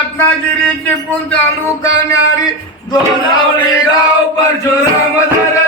રત્નાગીરી ટીપુન તાલુકાની જોરાવળી ગાંવ પર જોરામદર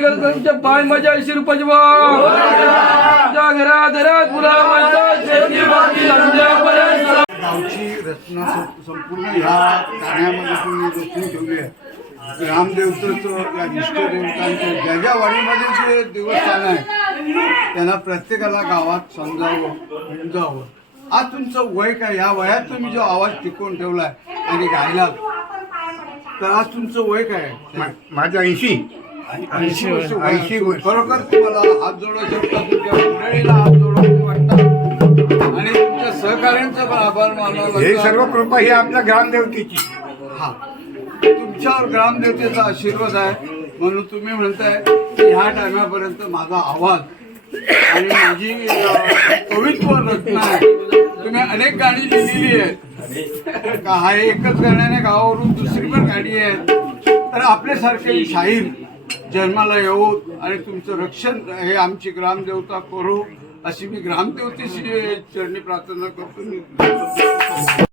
कारखाना तुमच्या पाय मजा शिरपज घरात घरात मुला गावची रचना संपूर्ण ह्या गाण्यामध्ये तुम्ही रचून ठेवली आहे. ग्रामदेवतेचं या इष्टदेवतांचं ज्या ज्या वाडीमध्ये जे देवस्थान आहे त्यांना प्रत्येकाला गावात समजावं समजावं. आज तुमचं वय काय? या वयात तुम्ही जो आवाज टिकवून ठेवलाय आणि गायलात तर आज तुमचं वय काय आहे? माझं ऐंशी. ऐंशी वर्ष वय. ऐंशी असून वर्ष. खरोखर तुम्हाला हात जोडू शकता तुमच्या मंडळीला हात जोडू वाटतं. आणि तुमच्या सहकार्यांचा पण आभार मानावा हे. सर्व कृपा ही आपल्या ग्रामदेवतेची. हा. तुमच्यावर ग्रामदेवतेचा आशीर्वाद आहे. म्हणून तुम्ही म्हणताय की ह्या टायमापर्यंत माझा आवाज आणि माझी कवित्व रचना आहे. तुम्ही अनेक गाणी लिहिलेली आहेत. का हा एकच गाण्याने गावावरून दुसरी पण गाणी आहेत. तर आपल्यासारखे शाहीर जन्माला येऊ आणि तुमचं रक्षण हे आमची ग्रामदेवता करू अशी मी ग्रामदेवतेशी चरणी प्रार्थना करतो.